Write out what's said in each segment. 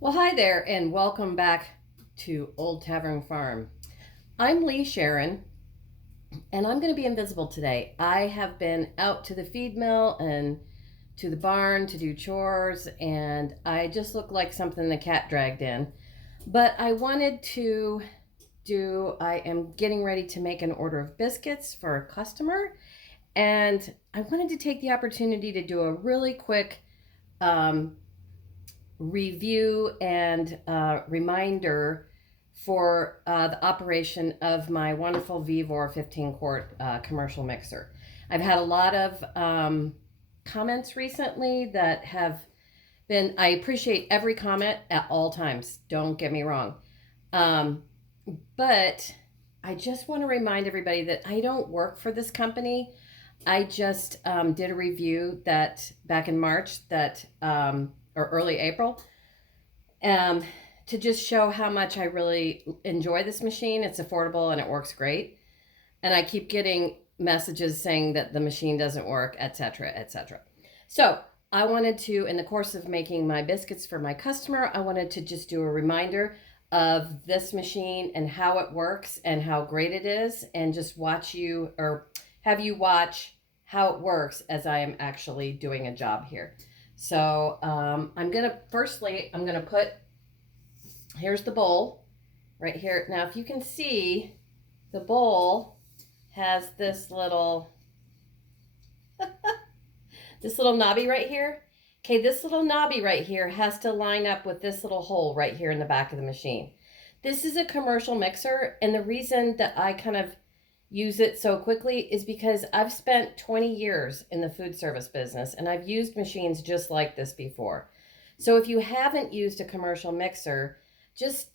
Well, hi there, and welcome back to Old Tavern Farm. I'm Lee Sharon, and I'm going to be invisible today. I have been out to the feed mill and to the barn to do chores, and I just look like something the cat dragged in. But I wanted to I am getting ready to make an order of biscuits for a customer, and I wanted to take the opportunity to do a really quick um, review and reminder for the operation of my wonderful Vivor 15 quart commercial mixer. I've had a lot of comments recently that have been, I appreciate every comment at all times, don't get me wrong. Um, but I just want to remind everybody that I don't work for this company. I just did a review that back in March or early April, um, to just show how much I really enjoy this machine. It's affordable and it works great. And I keep getting messages saying that the machine doesn't work, etc., etc. So I wanted to, in the course of making my biscuits for my customer, I wanted to just do a reminder of this machine and how it works and how great it is, and just watch you or have you watch how it works as I am actually doing a job here. So I'm gonna put, here's the bowl right here. Now, if you can see, the bowl has this little this little knobby right here. Okay, this little knobby right here has to line up with this little hole right here in the back of the machine. This is a commercial mixer, and the reason that I kind of use it so quickly is because I've spent 20 years in the food service business, and I've used machines just like this before. So if you haven't used a commercial mixer, just,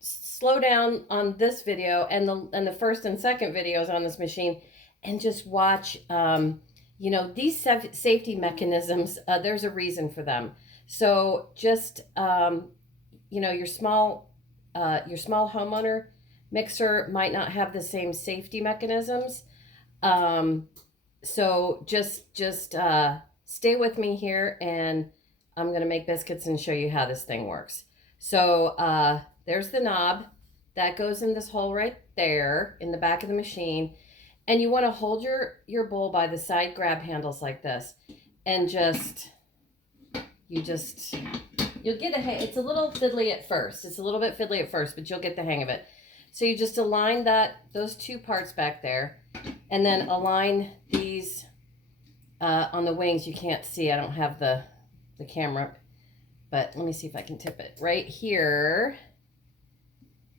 slow down on this video and the first and second videos on this machine, and just watch. These safety mechanisms, there's a reason for them. So just, your small homeowner mixer might not have the same safety mechanisms. So just stay with me here, and I'm going to make biscuits and show you how this thing works. So there's the knob that goes in this hole right there in the back of the machine. And you want to hold your bowl by the side grab handles like this, and you'll get it's a little fiddly at first. It's a little bit fiddly at first, but you'll get the hang of it. So you just align those two parts back there, and then align these on the wings. You can't see, I don't have the camera, but let me see if I can tip it. Right here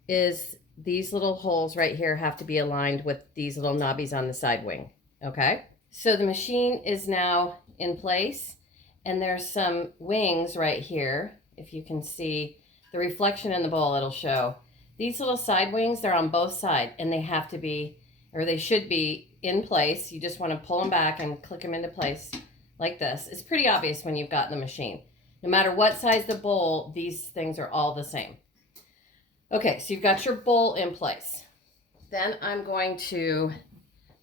is, these little holes right here have to be aligned with these little knobbies on the side wing. Okay, so the machine is now in place, and there's some wings right here. If you can see the reflection in the bowl, it'll show. These little side wings, they're on both sides, and they have to be, or they should be, in place. You just want to pull them back and click them into place like this. It's pretty obvious when you've got the machine. No matter what size the bowl, these things are all the same. Okay, so you've got your bowl in place. Then I'm going to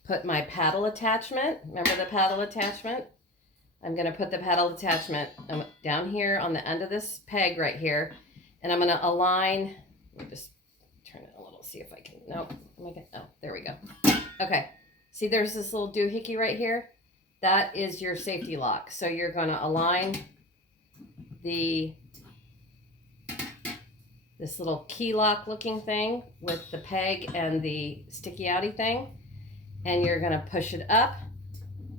put my paddle attachment. Remember the paddle attachment? I'm going to put the paddle attachment down here on the end of this peg right here. And I'm going to align, let me just turn it a little, see if I can, no, there we go. Okay, see there's this little doohickey right here? That is your safety lock. So you're going to align this little key lock looking thing with the peg and the sticky outy thing, and you're going to push it up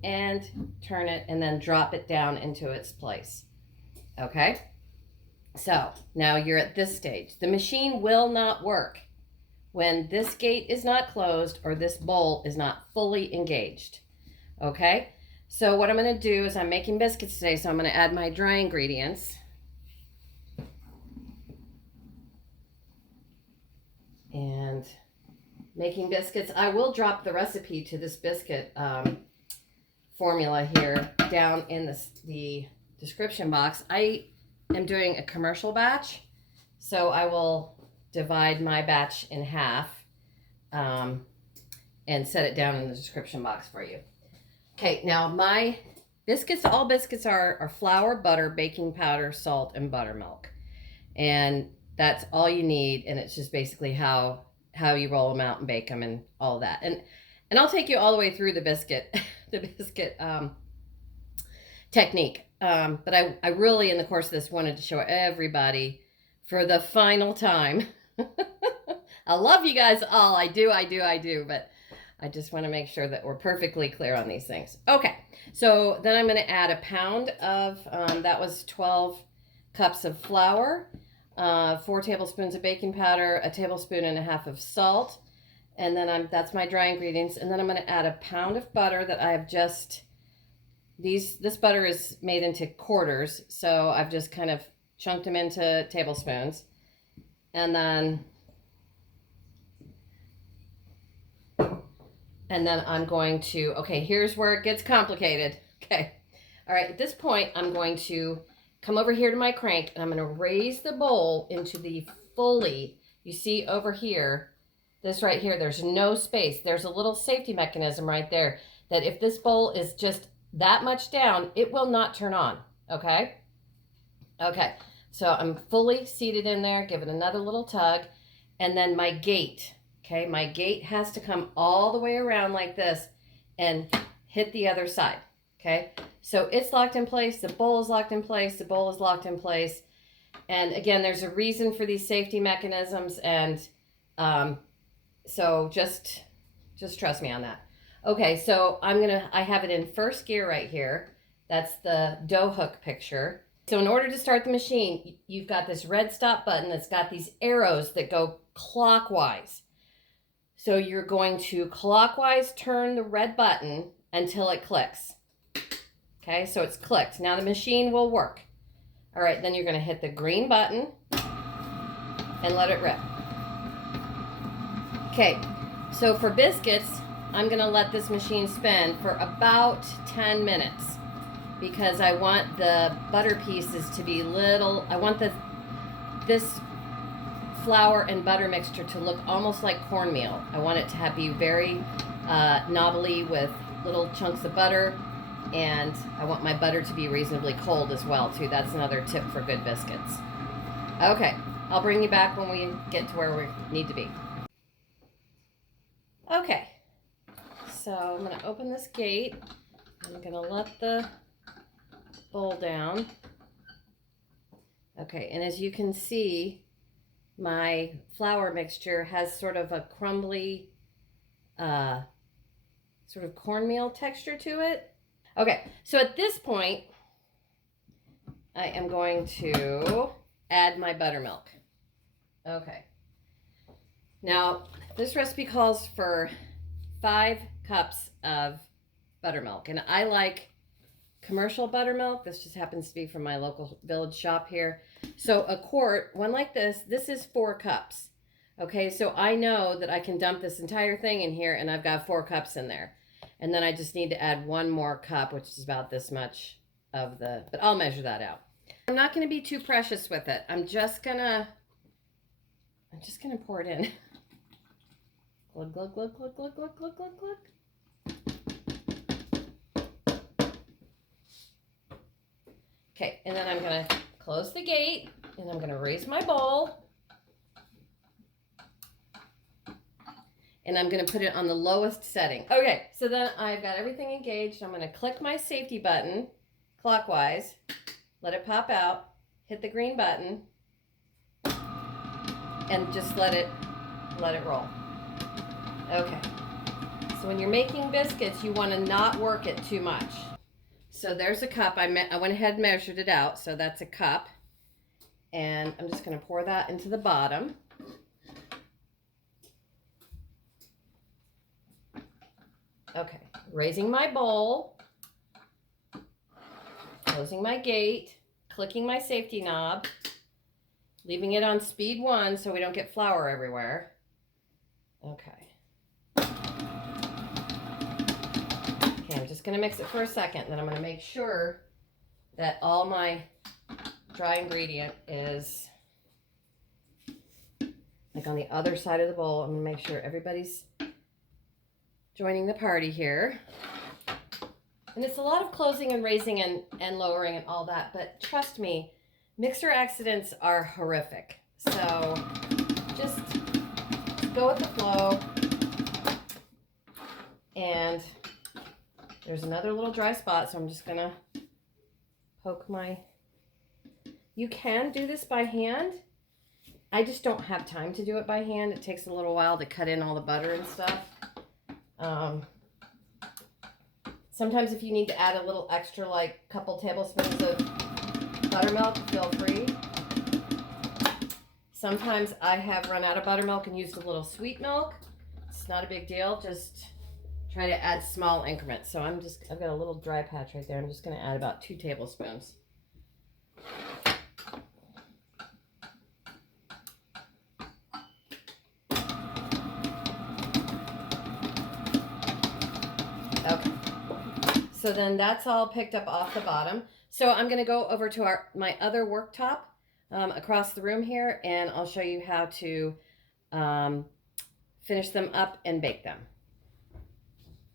and turn it and then drop it down into its place. Okay, so now you're at this stage. The machine will not work when this gate is not closed or this bowl is not fully engaged. Okay, so what I'm going to do is, I'm making biscuits today, so I'm going to add my dry ingredients. And making biscuits, I will drop the recipe to this biscuit formula here down in the description box. I am doing a commercial batch, so I will divide my batch in half and set it down in the description box for you. Okay, now my biscuits, all biscuits are flour, butter, baking powder, salt, and buttermilk. And that's all you need. And it's just basically how you roll them out and bake them and all that. And I'll take you all the way through the biscuit, the biscuit technique. But I really, in the course of this, wanted to show everybody for the final time. I love you guys all. I do. But I just want to make sure that we're perfectly clear on these things. Okay. So then I'm going to add a pound of, that was 12 cups of flour, 4 tablespoons of baking powder, a tablespoon and a half of salt. And then that's my dry ingredients. And then I'm going to add a pound of butter that I have just, this butter is made into quarters. So I've just kind of chunked them into tablespoons. And then I'm going to, okay, here's where it gets complicated. Okay. All right. At this point, I'm going to come over here to my crank and I'm going to raise the bowl into the fully, you see over here, this right here, there's no space. There's a little safety mechanism right there that if this bowl is just that much down, it will not turn on. Okay. Okay. So I'm fully seated in there. Give it another little tug. And then my gate. Okay, my gate has to come all the way around like this and hit the other side. Okay, so it's locked in place. The bowl is locked in place. The bowl is locked in place. And again, there's a reason for these safety mechanisms. And so just trust me on that. Okay, so I have it in first gear right here. That's the dough hook picture. So in order to start the machine, you've got this red stop button that's got these arrows that go clockwise. So you're going to clockwise turn the red button until it clicks. Okay, so it's clicked. Now the machine will work. All right, then you're going to hit the green button and let it rip. Okay, so for biscuits, I'm going to let this machine spin for about 10 minutes because I want the butter pieces to be little. I want this flour and butter mixture to look almost like cornmeal. I want it to be very knobbly with little chunks of butter, and I want my butter to be reasonably cold as well too. That's another tip for good biscuits. Okay, I'll bring you back when we get to where we need to be. Okay, so I'm going to open this gate. I'm going to let the bowl down. Okay, and as you can see, my flour mixture has sort of a crumbly, sort of cornmeal texture to it. Okay, so at this point, I am going to add my buttermilk. Okay. Now, this recipe calls for 5 cups of buttermilk, and I like commercial buttermilk. This just happens to be from my local village shop here. So a quart, one like this is 4 cups. Okay, so I know that I can dump this entire thing in here and I've got 4 cups in there. And then I just need to add 1 more cup, which is about this much of but I'll measure that out. I'm not going to be too precious with it. I'm just gonna pour it in. Glug, glug, glug, glug, glug, glug, glug, glug, glug. Okay, and then I'm going to close the gate, and I'm going to raise my bowl, and I'm going to put it on the lowest setting. Okay, so then I've got everything engaged. I'm going to click my safety button clockwise, let it pop out, hit the green button, and just let it roll. Okay, so when you're making biscuits, you want to not work it too much. So there's a cup. I went ahead and measured it out. So that's a cup. And I'm just going to pour that into the bottom. Okay. Raising my bowl. Closing my gate. Clicking my safety knob. Leaving it on speed 1 so we don't get flour everywhere. Okay. I'm just going to mix it for a second, then I'm going to make sure that all my dry ingredient is like on the other side of the bowl. I'm going to make sure everybody's joining the party here. And it's a lot of closing and raising and lowering and all that, but trust me, Mixer accidents are horrific. So just go with the flow. And there's another little dry spot, so I'm just gonna poke my... You can do this by hand. I just don't have time to do it by hand. It takes a little while to cut in all the butter and stuff. Sometimes if you need to add a little extra, like a couple tablespoons of buttermilk, feel free. Sometimes I have run out of buttermilk and used a little sweet milk. It's not a big deal, just try to add small increments. So I've got a little dry patch right there. I'm just gonna add about 2 tablespoons. Okay, so then that's all picked up off the bottom. So I'm gonna go over to my other worktop across the room here, and I'll show you how to finish them up and bake them.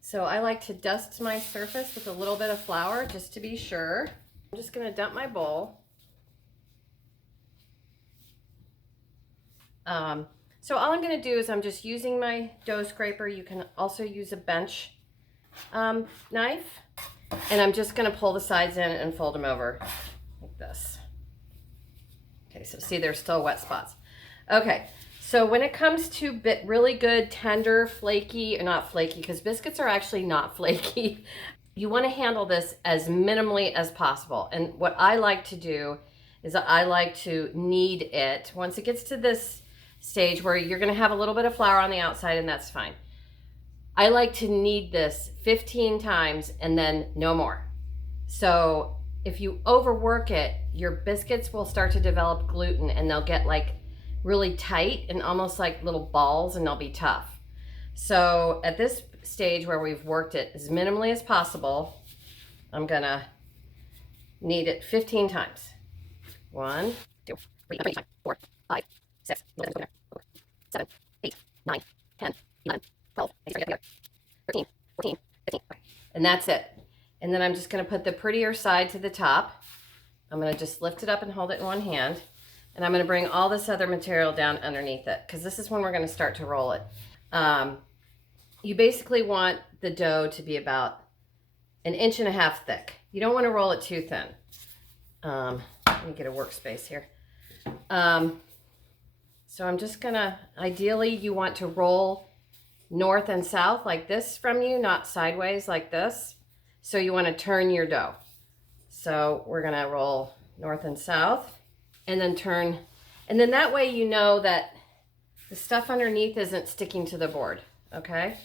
So I like to dust my surface with a little bit of flour just to be sure. I'm just gonna dump my bowl. So all I'm gonna do is I'm just using my dough scraper. You can also use a bench knife, and I'm just gonna pull the sides in and fold them over like this. Okay, so see, there's still wet spots. Okay, so when it comes to really good, tender, flaky, or not flaky, because biscuits are actually not flaky, you want to handle this as minimally as possible. And what I like to do is I like to knead it. Once it gets to this stage where you're going to have a little bit of flour on the outside, and that's fine. I like to knead this 15 times and then no more. So if you overwork it, your biscuits will start to develop gluten, and they'll get like really tight and almost like little balls, and they'll be tough. So at this stage where we've worked it as minimally as possible, I'm gonna knead it 15 times. 1, 2, 3, 4, 5, 6, 7, 8, 9, 10, 11, 12, 13, 14, 15. And that's it. And then I'm just gonna put the prettier side to the top. I'm gonna just lift it up and hold it in one hand. And I'm gonna bring all this other material down underneath it, because this is when we're gonna start to roll it. You basically want the dough to be about 1.5 inches thick. You don't wanna roll it too thin. Let me get a workspace here. So I'm just gonna, ideally you want to roll north and south like this from you, not sideways like this. So you wanna turn your dough. So we're gonna roll north and south, and then turn, and then that way you know that the stuff underneath isn't sticking to the board, okay?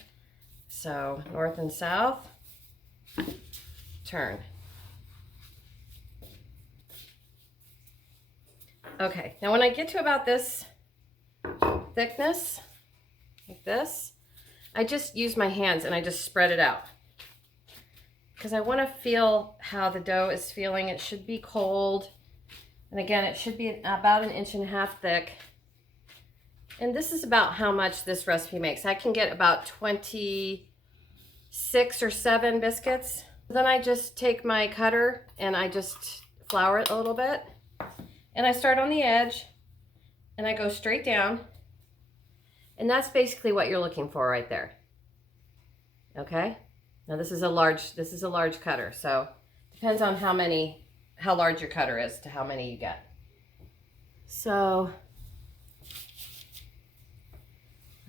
So north and south, turn. Okay, now when I get to about this thickness, like this, I just use my hands and I just spread it out, because I want to feel how the dough is feeling. It should be cold. And again, it should be about 1.5 inches thick. And this is about how much this recipe makes. I can get about 26 or 7 biscuits. Then I just take my cutter and I just flour it a little bit. And I start on the edge and I go straight down. And that's basically what you're looking for right there. Okay? Now this is a large cutter, so it depends on how large your cutter is to how many you get. So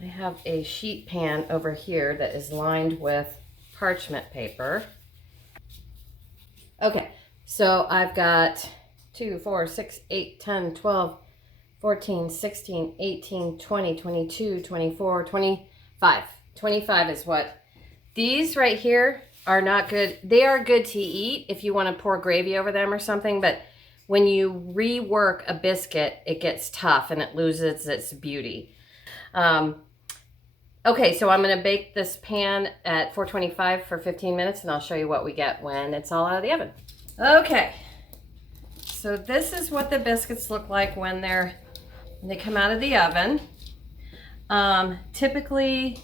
I have a sheet pan over here that is lined with parchment paper. Okay, so I've got 2, 4, 6, 8, 10, 12, 14, 16, 18, 20, 22, 24, 25. 25 is what. These right here are not good. They are good to eat if you want to pour gravy over them or something, but when you rework a biscuit, it gets tough and it loses its beauty. Okay, so I'm going to bake this pan at 425 for 15 minutes, and I'll show you what we get when it's all out of the oven. Okay, so this is what the biscuits look like when they come out of the oven. Typically,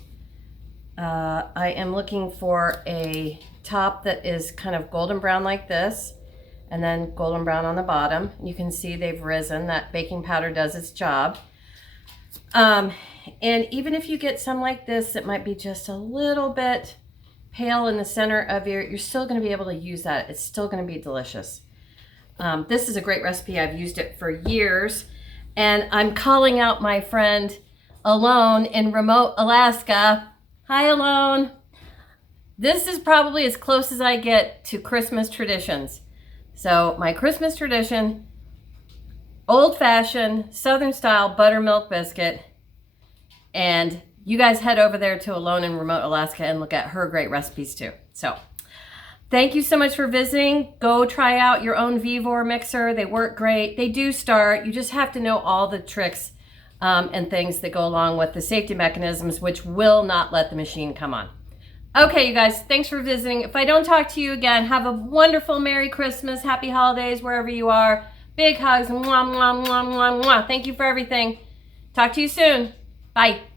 I am looking for a top that is kind of golden brown like this, and then golden brown on the bottom. You can see they've risen. That baking powder does its job. And even if you get some like this, it might be just a little bit pale in the center of you're still going to be able to use that. It's still going to be delicious. This is a great recipe. I've used it for years, and I'm calling out my friend Alone in remote Alaska. Hi, Alone. This is probably as close as I get to Christmas traditions. So my Christmas tradition, old-fashioned Southern style buttermilk biscuit, and you guys head over there to Alone in remote Alaska and look at her great recipes too. So thank you so much for visiting. Go try out your own Vevor mixer. They work great. They do start. You just have to know all the tricks and things that go along with the safety mechanisms, which will not let the machine come on. Okay, you guys, thanks for visiting. If I don't talk to you again, have a wonderful Merry Christmas, Happy Holidays, wherever you are. Big hugs. Mwah, mwah, mwah, mwah, mwah. Thank you for everything. Talk to you soon. Bye.